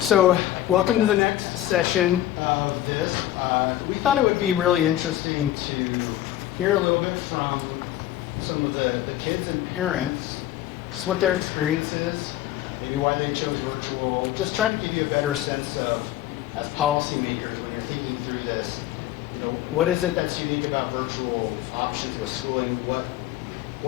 So, welcome to the next session of this. We thought it would be really interesting to hear a little bit from some of the kids and parents, just what their experience is, maybe why they chose virtual, just trying to give you a better sense of, as policymakers, when you're thinking through this, what is it that's unique about virtual options with schooling, what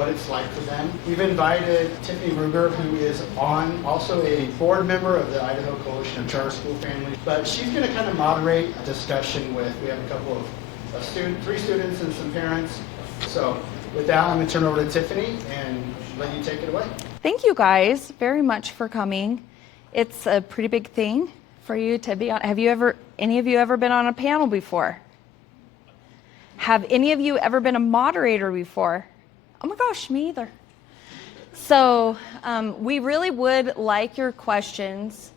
it's like for them. We've invited Tiffany Ruger, who is also a board member of the Idaho Coalition of Charter School Families, but she's going to kind of moderate a discussion we have a couple of three students and some parents. So with that, I'm going to turn over to Tiffany and let you take it away. Thank you guys very much for coming. It's a pretty big thing for you to be on. Have any of you ever been on a panel before? Have any of you ever been a moderator before? Oh my gosh, me either. So we really would like your questions.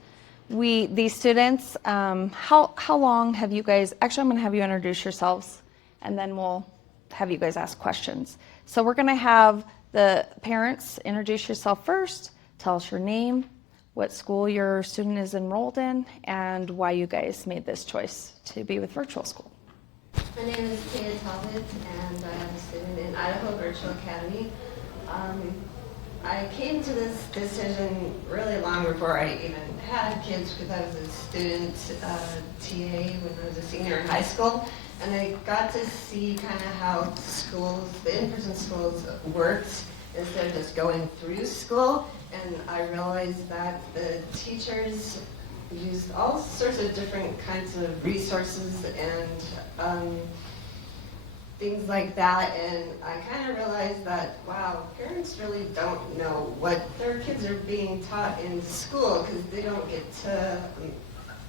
These students, how long have you guys, actually I'm gonna have you introduce yourselves and then we'll have you guys ask questions. So we're gonna have the parents introduce yourself first, tell us your name, what school your student is enrolled in, and why you guys made this choice to be with virtual school. My name is Tina Talbot, and I'm a student in Idaho Virtual Academy. I came to this decision really long before I even had kids because I was a student TA when I was a senior in high school, and I got to see kind of how schools, the in-person schools worked instead of just going through school, and I realized that the teachers used all sorts of different kinds of resources and things like that, and I kind of realized that, wow, parents really don't know what their kids are being taught in school because they don't get to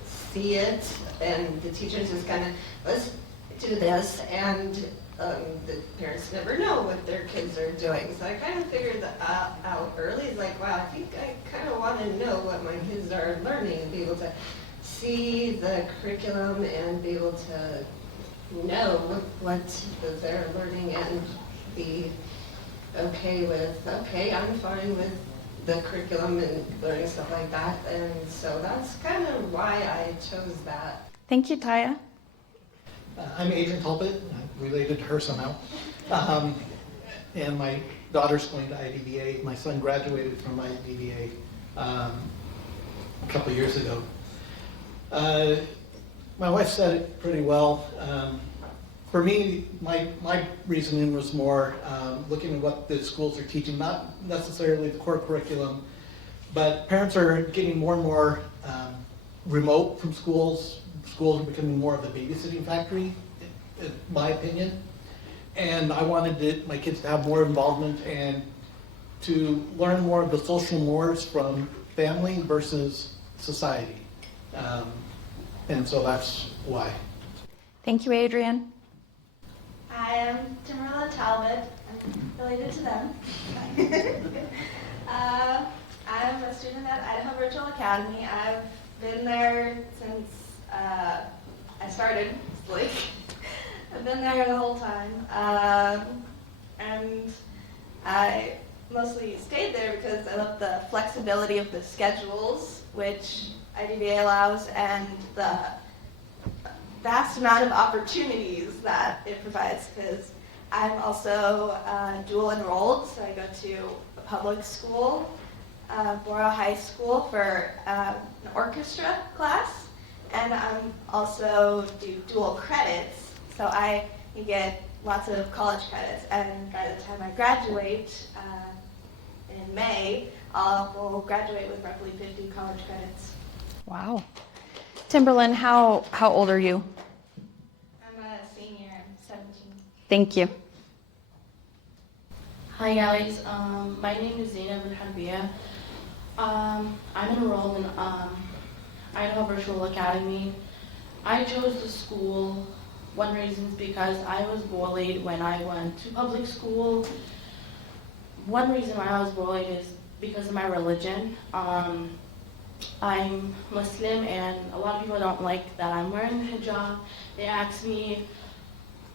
see it, and the teachers just kind of, let's do this, and the parents never know what their kids are doing. So I kind of figured that out early. It's like, wow, I think I kind of want to know what my kids are learning and be able to see the curriculum and be able to know what they're learning and be okay with, okay, I'm fine with the curriculum and learning stuff like that. And so that's kind of why I chose that. Thank you, Taya. I'm Adrian Talbot. I'm related to her somehow. And my daughter's going to IDVA. My son graduated from IDVA a couple of years ago. My wife said it pretty well. For me, my reasoning was more looking at what the schools are teaching, not necessarily the core curriculum, but parents are getting more and more remote from schools. Schools are becoming more of a babysitting factory, in my opinion. And I wanted my kids to have more involvement and to learn more of the social mores from family versus society. And so that's why. Thank you, Adrian. I am Timberland Talbot. I'm related to them. I'm a student at Idaho Virtual Academy. I've been there since I started, like, I've been there the whole time. And I mostly stayed there because I love the flexibility of the schedules, which IDVA allows, and the vast amount of opportunities that it provides, because I'm also dual enrolled, so I go to a public school, Borough High School, for an orchestra class, and I'm also do dual credits, so I can get lots of college credits, and by the time I graduate in May, will graduate with roughly 50 college credits. Wow. Timberland, how old are you? I'm a senior, I'm 17. Thank you. Hi guys, my name is Zainab Al-Harbia. I'm enrolled in Idaho Virtual Academy. I chose the school, one reason is because I was bullied when I went to public school. One reason why I was bullied is because of my religion. I'm Muslim, and a lot of people don't like that I'm wearing the hijab. They ask me,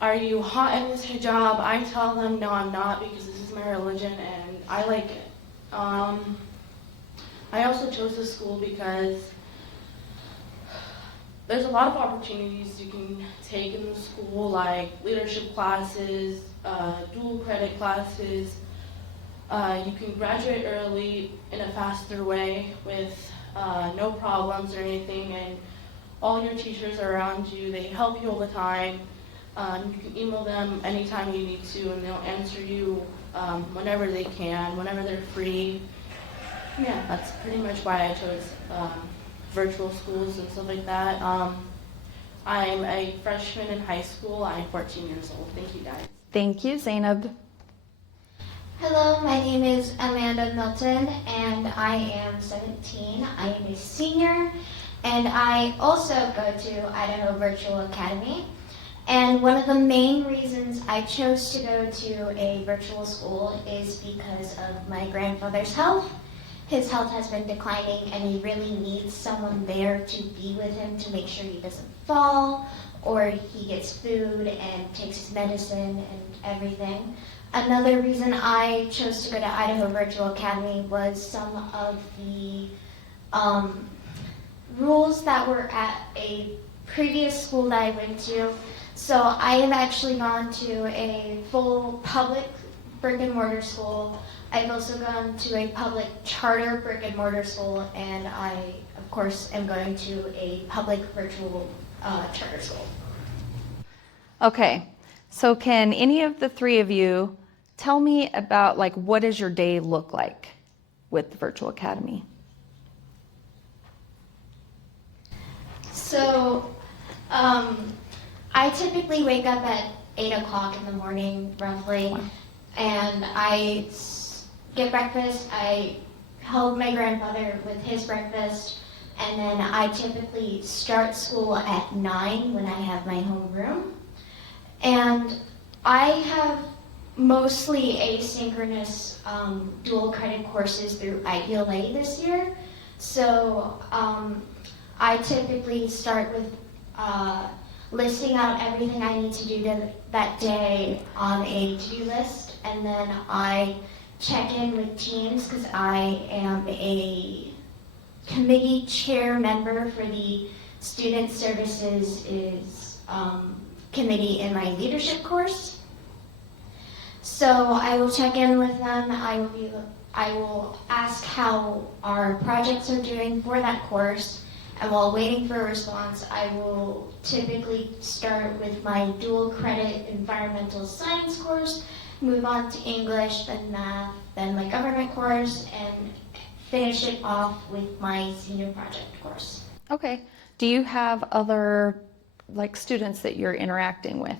are you hot in this hijab? I tell them, no, I'm not, because this is my religion and I like it. I also chose this school because there's a lot of opportunities you can take in the school, like leadership classes, dual credit classes. You can graduate early in a faster way with no problems or anything, and all your teachers are around you. They help you all the time. You can email them anytime you need to, and they'll answer you whenever they can, whenever they're free. Yeah, that's pretty much why I chose virtual schools and stuff like that. I'm a freshman in high school. I'm 14 years old. Thank you, guys. Thank you, Zainab. Hello, my name is Amanda Milton, and I am 17. I am a senior, and I also go to Idaho Virtual Academy. And one of the main reasons I chose to go to a virtual school is because of my grandfather's health. His health has been declining, and he really needs someone there to be with him to make sure he doesn't fall, or he gets food and takes his medicine and everything. Another reason I chose to go to Idaho Virtual Academy was some of the rules that were at a previous school that I went to. So I have actually gone to a full public brick and mortar school. I've also gone to a public charter brick and mortar school, and I, of course, am going to a public virtual charter school. Okay, so can any of the three of you tell me about, like, what does your day look like with the Virtual Academy? So I typically wake up at 8 o'clock in the morning, roughly, and I get breakfast. I help my grandfather with his breakfast, and then I typically start school at 9 when I have my homeroom. And I have mostly asynchronous dual credit courses through IDLA this year. So I typically start with listing out everything I need to do that day on a to-do list, and then I check in with teams because I am a committee chair member for the Student Services committee in my leadership course. So I will check in with them. I will ask how our projects are doing for that course. And while waiting for a response, I will typically start with my dual credit environmental science course, move on to English, then math, then my government course, and finish it off with my senior project course. Okay. Do you have other, like, students that you're interacting with?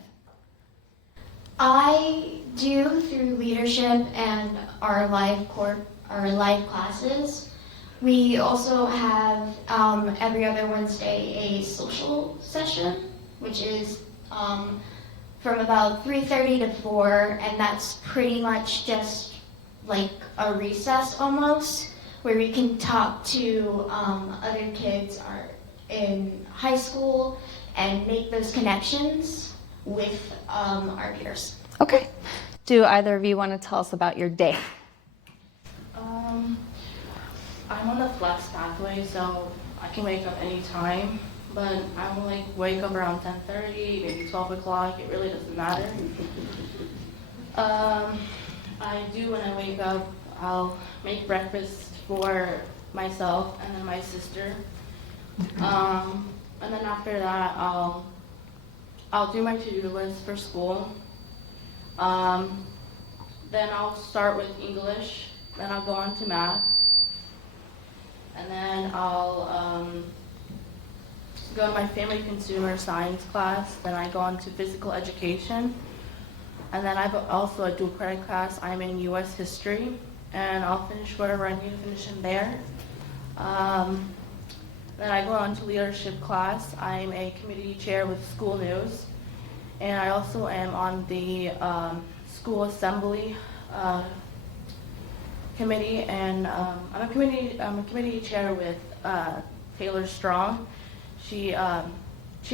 I do through leadership and our live classes. We also have every other Wednesday a social session, which is from about 3:30 to 4, and that's pretty much just like a recess almost, where we can talk to other kids in high school and make those connections with our peers. Okay. Do either of you want to tell us about your day? I'm on the flex pathway, so I can wake up anytime, but I will wake up around 10:30, maybe 12 o'clock. It really doesn't matter. I do when I wake up, I'll make breakfast for myself and then my sister. And then after that, I'll do my to-do list for school. Then I'll start with English, then I'll go on to math, and then I'll go to my family consumer science class, then I go on to physical education, and then I have also a dual credit class. I'm in U.S. history, and I'll finish whatever I need to finish in there. Then I go on to leadership class. I'm a committee chair with school news, and I also am on the school assembly committee, and I'm a committee chair with Taylor Strong. She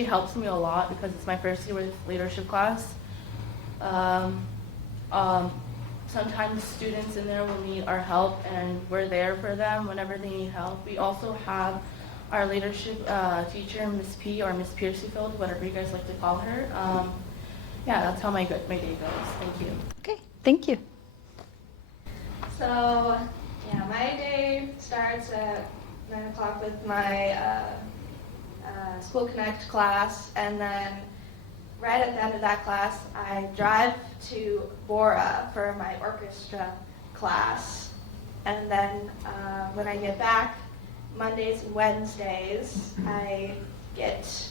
helps me a lot because it's my first year with leadership class. Sometimes students in there will need our help, and we're there for them whenever they need help. We also have our leadership teacher, Miss P or Miss Piercyfield, whatever you guys like to call her. Yeah, that's how my day goes. Thank you. Okay, thank you. So, yeah, my day starts at 9 o'clock with my School Connect class, and then right at the end of that class, I drive to Bora for my orchestra class. And then when I get back, Mondays and Wednesdays, I get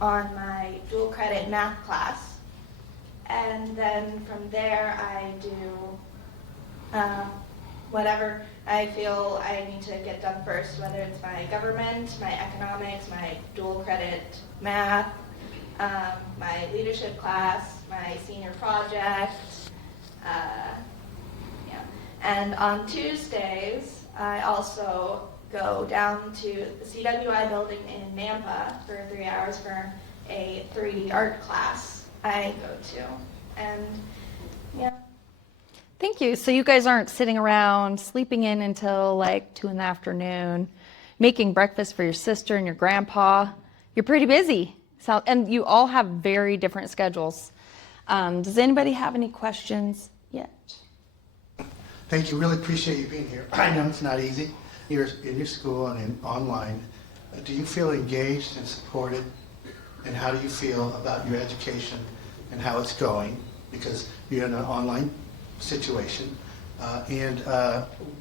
on my dual credit math class. And then from there, I do whatever I feel I need to get done first, whether it's my government, my economics, my dual credit math, my leadership class, my senior project. And on Tuesdays, I also go down to the CWI building in Nampa for 3 hours for a 3D art class I go to. And yeah. Thank you. So you guys aren't sitting around sleeping in until like 2 in the afternoon, making breakfast for your sister and your grandpa. You're pretty busy. So, and you all have very different schedules. Does anybody have any questions yet? Thank you. Really appreciate you being here. I know it's not easy. You're in your school and online. Do you feel engaged and supported? And how do you feel about your education and how it's going? Because you're in an online situation. And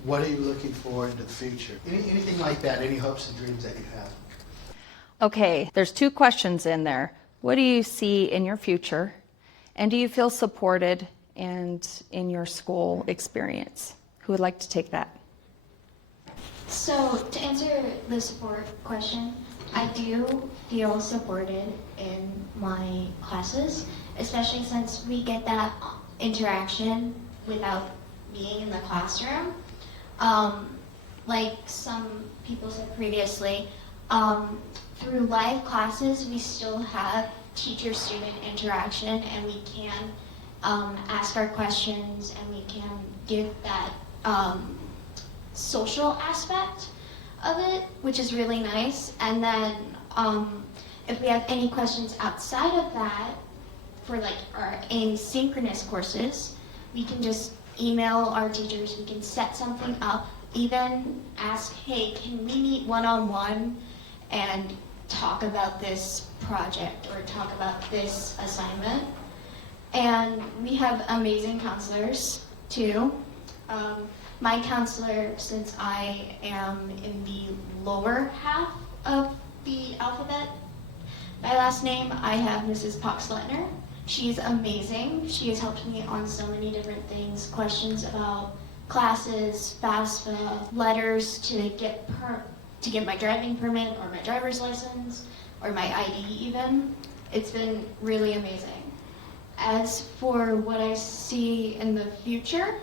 what are you looking for into the future? Anything like that? Any hopes and dreams that you have? Okay, there's 2 questions in there. What do you see in your future? And do you feel supported and in your school experience? Who would like to take that? So to answer the support question, I do feel supported in my classes, especially since we get that interaction without being in the classroom. Like some people said previously, through live classes, we still have teacher-student interaction, and we can ask our questions, and we can give that social aspect of it, which is really nice. And then if we have any questions outside of that, for like our asynchronous courses, we can just email our teachers, we can set something up, even ask, hey, can we meet one-on-one and talk about this project or talk about this assignment. And we have amazing counselors too. My counselor, since I am in the lower half of the alphabet, my last name, I have Mrs. Poxletner. She's amazing. She has helped me on so many different things, questions about classes, FAFSA, letters to get my driving permit or my driver's license or my ID even. It's been really amazing. As for what I see in the future,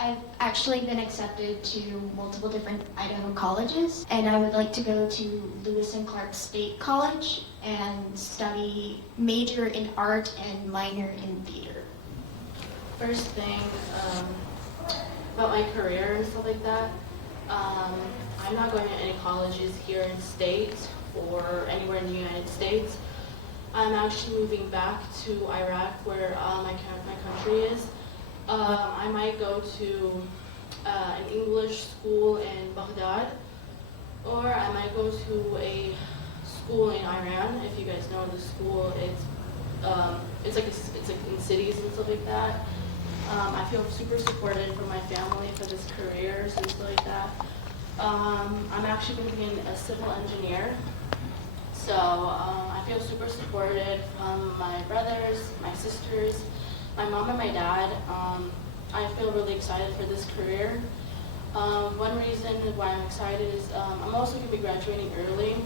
I've actually been accepted to multiple different Idaho colleges, and I would like to go to Lewis and Clark State College and study major in art and minor in theater. First thing about my career and stuff like that, I'm not going to any colleges here in state or anywhere in the United States. I'm actually moving back to Iraq, where my country is. I might go to an English school in Baghdad, or I might go to a school in Iran. If you guys know the school, it's like in cities and stuff like that. I feel super supported from my family for this career and stuff like that. I'm actually going to be a civil engineer, so I feel super supported from my brothers, my sisters, my mom and my dad. I feel really excited for this career. One reason why I'm excited is I'm also going to be graduating early.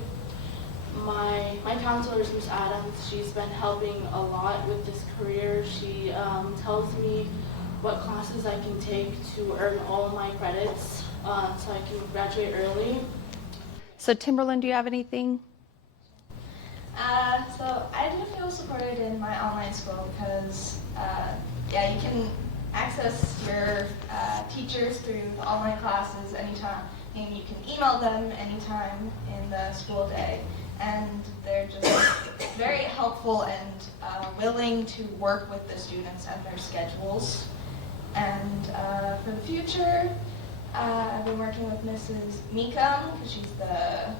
My counselor is Ms. Adams. She's been helping a lot with this career. She tells me what classes I can take to earn all my credits so I can graduate early. So Timberland, do you have anything? So I do feel supported in my online school because, you can access your teachers through the online classes anytime, and you can email them anytime in the the school day. And they're just very helpful and willing to work with the students and their schedules. And for the future, I've been working with Mrs. Meekum, because she's the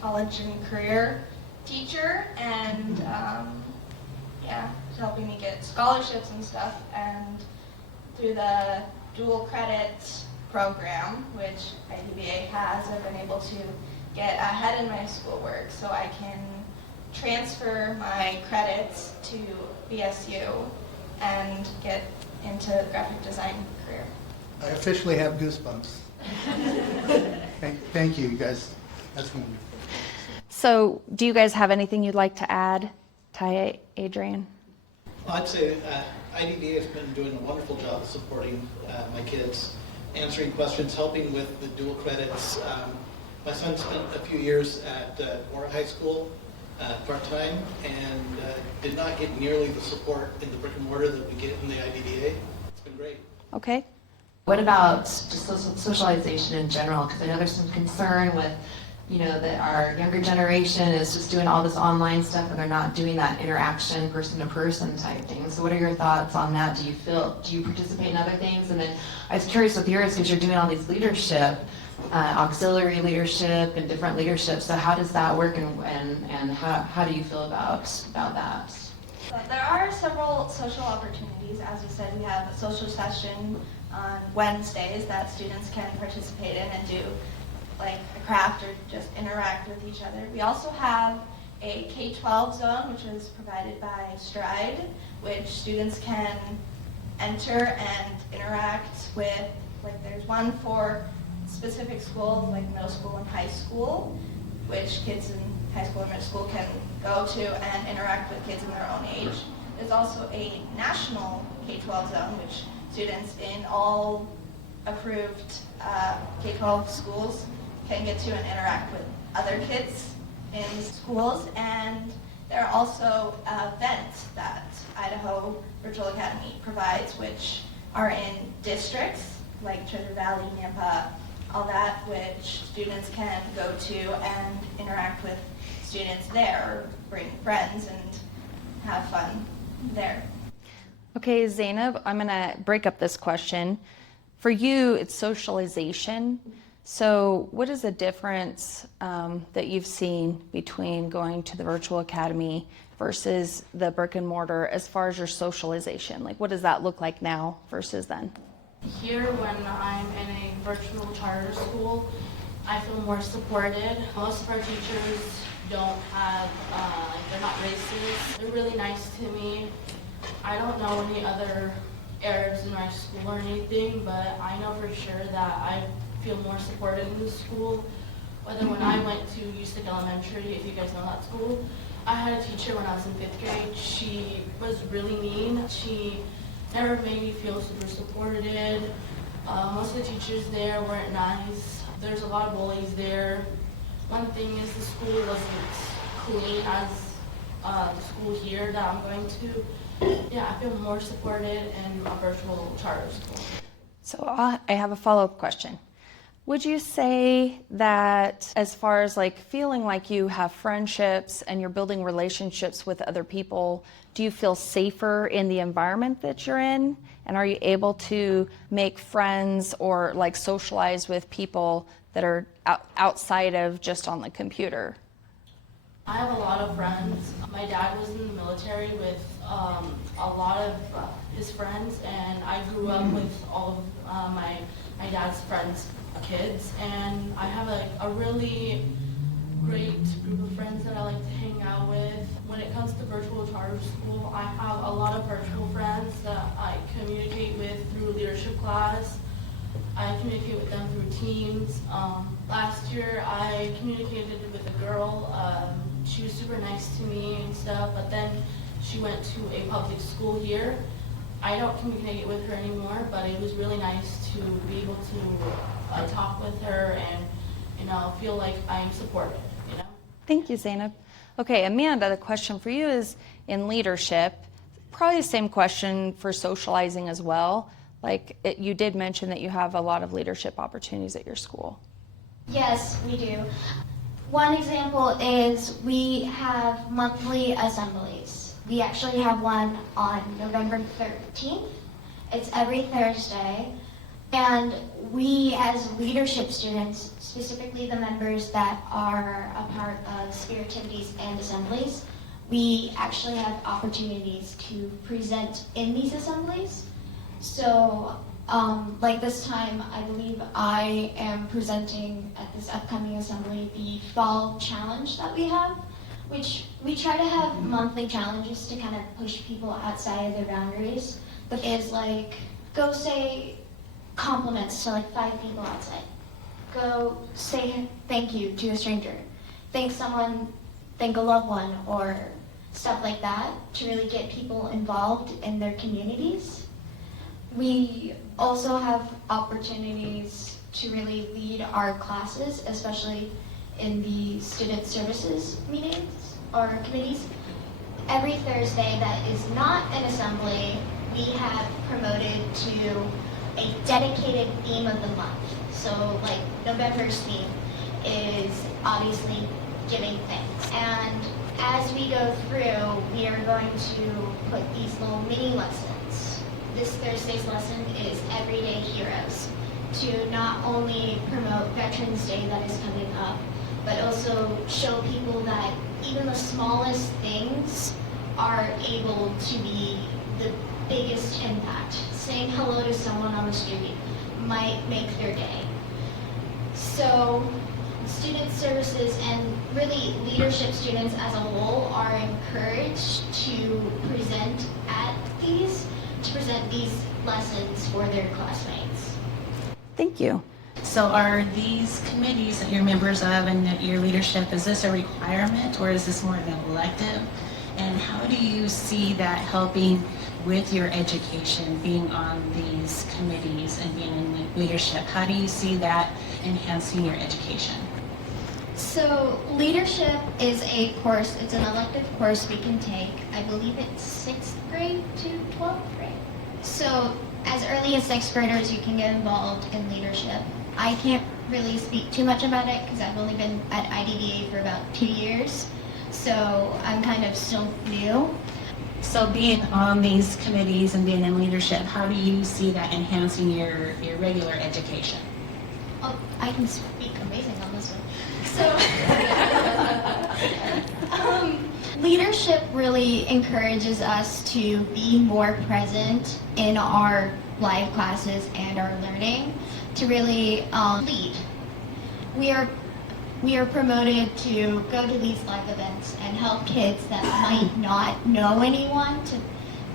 college and career teacher, and yeah, she's helping me get scholarships and stuff. And through the dual credit program, which IDVA has, I've been able to get ahead in my schoolwork so I can transfer my credits to BSU and get into the graphic design career. I officially have goosebumps. Thank you, guys. That's wonderful. So do you guys have anything you'd like to add, Ty, Adrian? Well, I'd say IDVA has been doing a wonderful job of supporting my kids, answering questions, helping with the dual credits. My son spent a few years at Mora High School part-time and did not get nearly the support in the brick and mortar that we get in the IDVA. It's been great. Okay. What about just socialization in general? Because I know there's some concern with, that our younger generation is just doing all this online stuff and they're not doing that interaction person-to-person type thing. So what are your thoughts on that? Do you participate in other things? And then I was curious with yours, because you're doing all these leadership, auxiliary leadership and different leadership. So how does that work and how do you feel about that? There are several social opportunities. As we said, we have a social session on Wednesdays that students can participate in and do like a craft or just interact with each other. We also have a K-12 zone, which is provided by Stride, which students can enter and interact with. Like there's one for specific schools like middle school and high school, which kids in high school and middle school can go to and interact with kids in their own age. There's also a national K-12 zone, which students in all approved K-12 schools can get to and interact with other kids in schools. And there are also events that Idaho Virtual Academy provides, which are in districts like Treasure Valley, Nampa, all that, which students can go to and interact with students there, or bring friends and have fun there. Okay, Zainab, I'm going to break up this question. For you, it's socialization. So what is the difference that you've seen between going to the virtual academy versus the brick and mortar as far as your socialization? Like, what does that look like now versus then? Here, when I'm in a virtual charter school, I feel more supported. Most of our teachers don't have, they're not racist. They're really nice to me. I don't know any other Arabs in my school or anything, but I know for sure that I feel more supported in the school. Whether when I went to Ustick Elementary, if you guys know that school, I had a teacher when I was in 5th grade. She was really mean. She never made me feel super supported. Most of the teachers there weren't nice. There's a lot of bullies there. One thing is the school wasn't clean as the school here that I'm going to. Yeah, I feel more supported in a virtual charter school. So I have a follow-up question. Would you say that as far as like feeling like you have friendships and you're building relationships with other people, do you feel safer in the environment that you're in? And are you able to make friends or like socialize with people that are outside of just on the computer? I have a lot of friends. My dad was in the military with a lot of his friends, and I grew up with all of my dad's friends' kids, and I have a really great group of friends that I like to hang out with. When it comes to virtual charter school, I have a lot of virtual friends that I communicate with through leadership class. I communicate with them through Teams. Last year I communicated with a girl. She was super nice to me and stuff, but then she went to a public school here. I don't communicate with her anymore, but it was really nice to be able to talk with her and, feel like I'm supported, Thank you, Zainab. Okay, Amanda, the question for you is in leadership, probably the same question for socializing as well. Like you did mention that you have a lot of leadership opportunities at your school. Yes, we do. One example is we have monthly assemblies. We actually have one on November 13th. It's every Thursday. And we as leadership students, specifically the members that are a part of Spiritivities and assemblies, we actually have opportunities to present in these assemblies. So like this time, I believe I am presenting at this upcoming assembly the fall challenge that we have, which we try to have monthly challenges to kind of push people outside of their boundaries. But is like, go say compliments to like 5 people outside. Go say thank you to a stranger. Thank someone, thank a loved one, or stuff like that to really get people involved in their communities. We also have opportunities to really lead our classes, especially in the student services meetings or committees. Every Thursday that is not an assembly, we have promoted to a dedicated theme of the month. So like November's theme is obviously giving thanks. And as we go through, we are going to put these little mini lessons. This Thursday's lesson is Everyday Heroes, to not only promote Veterans Day that is coming up, but also show people that even the smallest things are able to be the biggest impact. Saying hello to someone on the street might make their day. So student services and really leadership students as a whole are encouraged to present these lessons for their classmates. Thank you. So are these committees that you're members of and that your leadership, is this a requirement or is this more of an elective? And how do you see that helping with your education, being on these committees and being in leadership? How do you see that enhancing your education? So leadership is a course, it's an elective course we can take. I believe it's 6th grade to 12th grade. So as early as 6th graders, you can get involved in leadership. I can't really speak too much about it because I've only been at IDVA for about 2 years. So I'm kind of still new. So being on these committees and being in leadership, how do you see that enhancing your regular education? Oh, I can speak amazing on this one. So, leadership really encourages us to be more present in our live classes and our learning, to really lead. We are promoted to go to these live events and help kids that might not know anyone to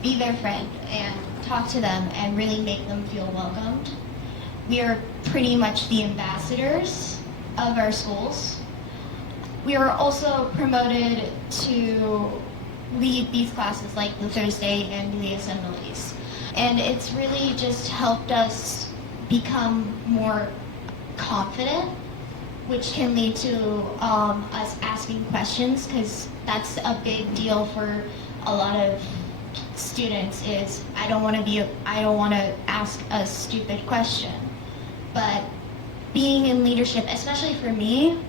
be their friend and talk to them and really make them feel welcomed. We are pretty much the ambassadors of our schools. We are also promoted to lead these classes like the Thursday and the assemblies. And it's really just helped us become more confident, which can lead to us asking questions, because that's a big deal for a lot of students is I don't want to ask a stupid question. But being in leadership, especially for me,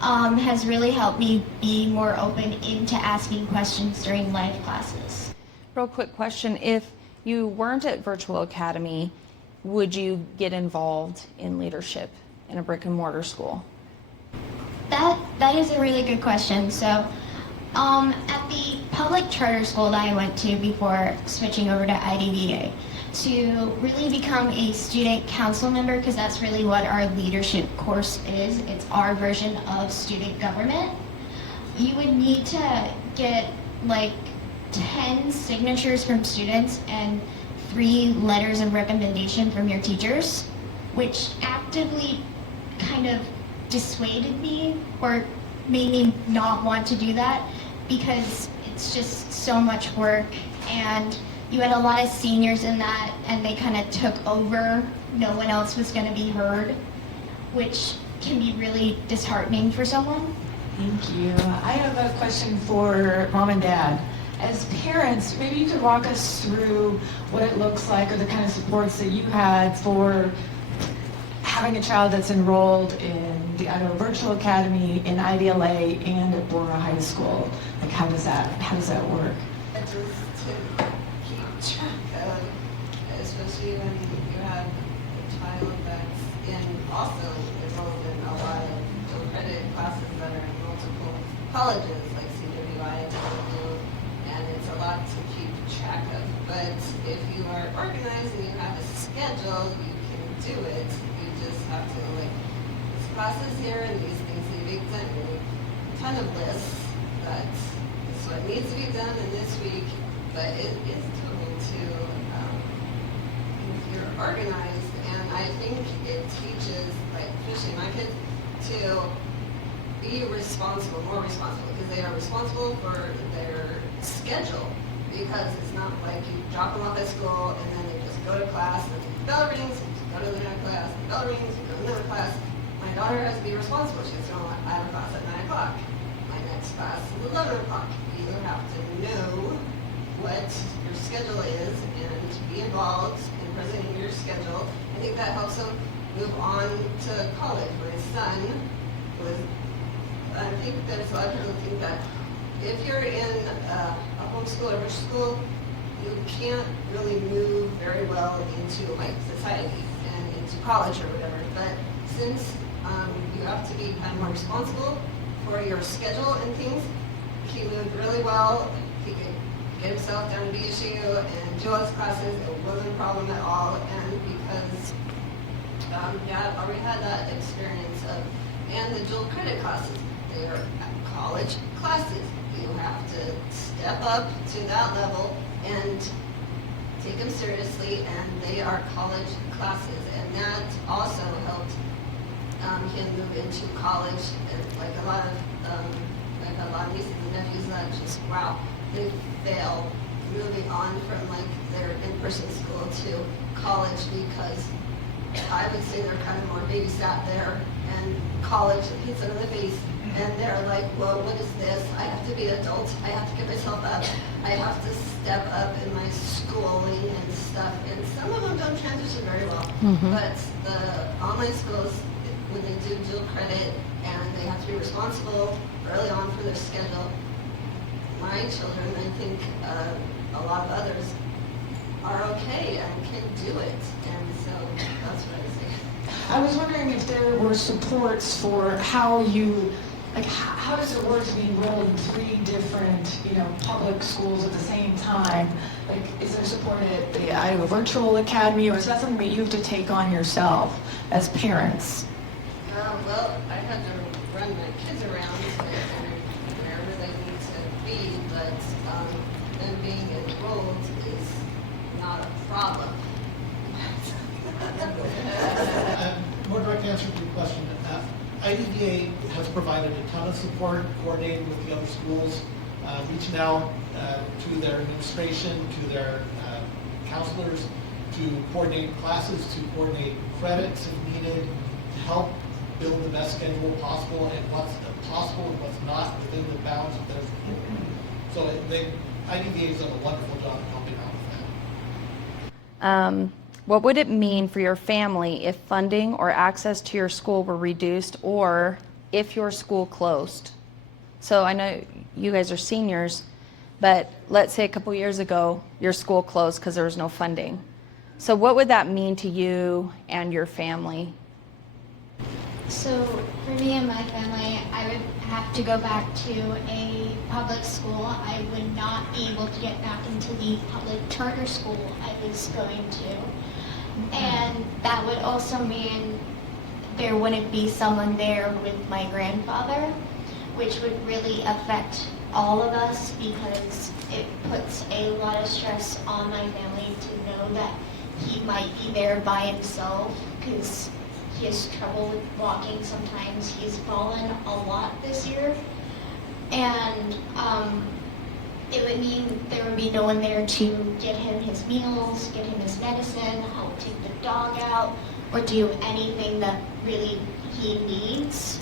has really helped me be more open into asking questions during live classes. Real quick question. If you weren't at Virtual Academy, would you get involved in leadership in a brick and mortar school? That is a really good question. So at the public charter school that I went to before switching over to IDVA, to really become a student council member, because that's really what our leadership course is, it's our version of student government, you would need to get like 10 signatures from students and 3 letters of recommendation from your teachers, which actively kind of dissuaded me or made me not want to do that, because it's just so much work, and you had a lot of seniors in that and they kind of took over. No one else was going to be heard, which can be really disheartening for someone. Thank you. I have a question for mom and dad. As parents, maybe you could walk us through what it looks like, or the kind of supports that you had for having a child that's enrolled in the Idaho Virtual Academy, in IDLA, and at Bora High School? Like, how does that work? Just to keep track of, especially when you have a child that's also enrolled in a lot of dual credit classes that are in multiple colleges, like CWI, and it's a lot to keep track of. But if you are organized and you have a schedule, you can do it. You just have to, like, this class is here and these things need to be done. A ton of lists that this is what needs to be done in this week, but it is doable to, if you're organized, and I think it teaches, like, especially my kids, to be responsible, more responsible, because they are responsible for their schedule, because it's not like you drop them off at school and then they just go to class and the bell rings, you go to the next class, the bell rings, you go to another class. My daughter has to be responsible. She has to know I have a class at 9 o'clock. My next class is 11 o'clock. You have to know what your schedule is and be involved in presenting your schedule. I think that helps them move on to college. My son was, I think there's a lot of people who think that if you're in a homeschool or rich school, you can't really move very well into, like, society and into college or whatever. But since you have to be kind of more responsible for your schedule and things, he moved really well. He could get himself down to BSU and do all his classes. It wasn't a problem at all. And because Dad already had that experience of, and the dual credit classes, they are college classes. You have to step up to that level and take them seriously, and they are college classes. And that also helped him move into college. And like a lot of nieces and nephews that just, wow, they fail moving on from, like, their in-person school to college, because I would say they're kind of more babysat there, and college hits them in the face, and they're like, well, what is this? I have to be an adult. I have to get myself up. I have to step up in my schooling and stuff. And some of them don't transition very well. But the online schools, when they do dual credit and they have to be responsible early on for their schedule, my children, I think a lot of others, are okay and can do it. And so that's what I say. I was wondering if there were supports for how you, like, how does it work to be enrolled in 3 different, public schools at the same time? Like, is there support at the Idaho Virtual Academy, or is that something that you have to take on yourself as parents? Well, I had to run my kids around wherever they need to be, but them being enrolled is not a problem. More direct answer to your question. IDVA has provided a ton of support, coordinating with the other schools, reaching out to their administration, to their counselors, to coordinate classes, to coordinate credits if needed, to help build the best schedule possible and what's possible and what's not within the bounds of their school. So IDVA has done a wonderful job of helping out with that. What would it mean for your family if funding or access to your school were reduced, or if your school closed? So I know you guys are seniors, but let's say a couple years ago your school closed because there was no funding. So what would that mean to you and your family? So for me and my family, I would have to go back to a public school. I would not be able to get back into the public charter school I was going to. And that would also mean there wouldn't be someone there with my grandfather, which would really affect all of us, because it puts a lot of stress on my family to know that he might be there by himself, because he has trouble with walking sometimes. He's fallen a lot this year. And it would mean there would be no one there to get him his meals, get him his medicine, help take the dog out, or do anything that really he needs.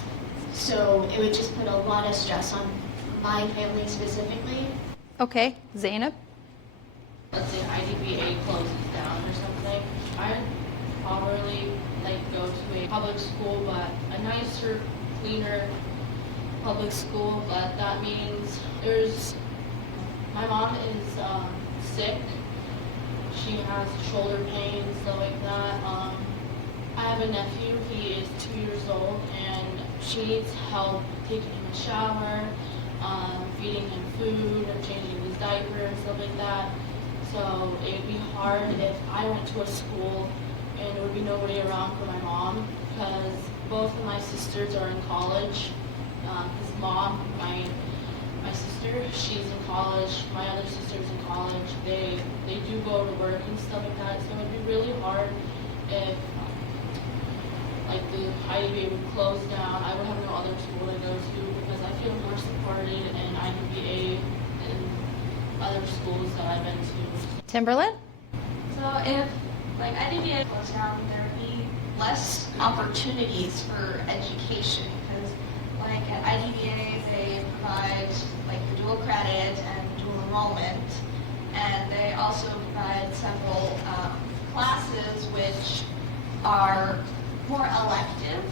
So it would just put a lot of stress on my family specifically. Okay, Zainab? Let's say IDBA closes down or something, I'd probably, like go to a public school, but a nicer, cleaner public school. But that means my mom is sick. She has shoulder pain, stuff like that. I have a nephew. He is 2 years old, and she needs help taking him a shower, feeding him food, or changing his diaper and stuff like that. So it would be hard if I went to a school and there would be nobody around for my mom, because both of my sisters are in college. His mom, my sister, she's in college. My other sister's in college. They do go to work and stuff like that. So it'd be really hard if like the IDBA would close down. I would have no other school to go to because I feel more supported in IDBA than other schools that I've been to. Timberland? So if like IDBA closed down, there would be less opportunities for education because like at IDBA they provide like the dual credit and dual enrollment, and they also provide several classes which are more elective,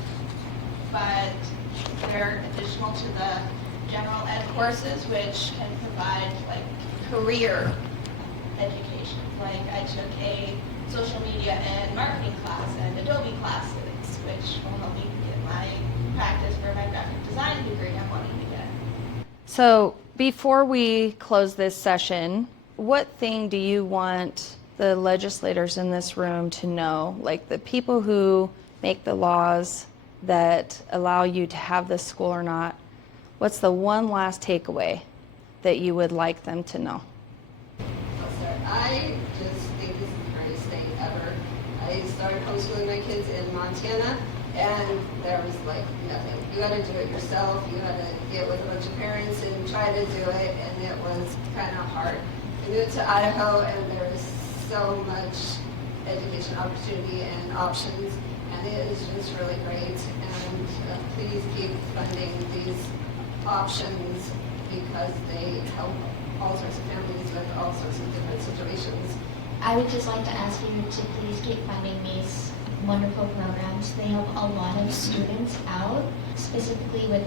but they're additional to the general ed courses which can provide like career education. Like I took a social media and marketing class and Adobe classes, which will help me get my practice for my graphic design degree I'm wanting to get. So before we close this session, what thing do you want the legislators in this room to know? Like the people who make the laws that allow you to have this school or not, what's the one last takeaway that you would like them to know? I just think this is the greatest thing ever. I started homeschooling my kids in Montana, and there was like nothing. You had to do it yourself. You had to get with a bunch of parents and try to do it, and it was kind of hard. I moved to Idaho, and there's so much education opportunity and options, and it is just really great. And please keep funding these options because they help all sorts of families with all sorts of different situations. I would just like to ask you to please keep funding these wonderful programs. They help a lot of students out, specifically with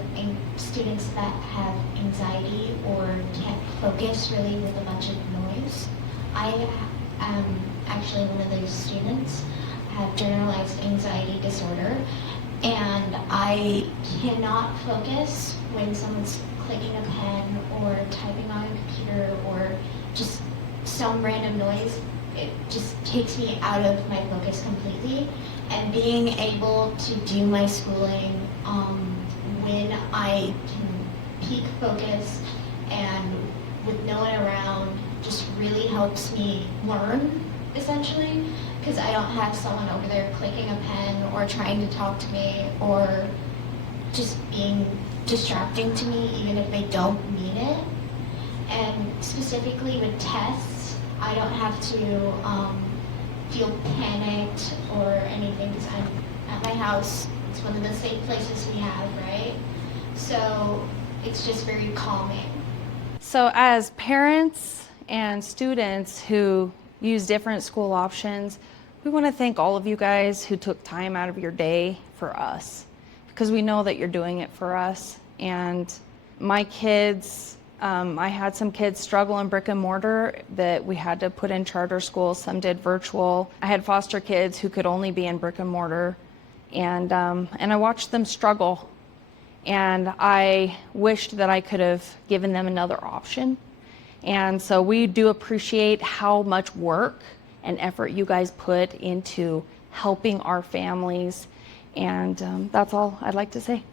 students that have anxiety or can't focus really with a bunch of noise. I am actually one of those students. I have generalized anxiety disorder, and I cannot focus when someone's clicking a pen or typing on a computer or just some random noise. It just takes me out of my focus completely. And being able to do my schooling when I can peak focus and with no one around just really helps me learn, essentially, because I don't have someone over there clicking a pen or trying to talk to me or just being distracting to me even if they don't mean it. And specifically with tests, I don't have to feel panicked or anything because I'm at my house. It's one of the safe places we have, right? So it's just very calming. So as parents and students who use different school options, we want to thank all of you guys who took time out of your day for us, because we know that you're doing it for us. And my kids, I had some kids struggle in brick and mortar that we had to put in charter schools. Some did virtual. I had foster kids who could only be in brick and mortar, and I watched them struggle. And I wished that I could have given them another option. And so we do appreciate how much work and effort you guys put into helping our families. And that's all I'd like to say.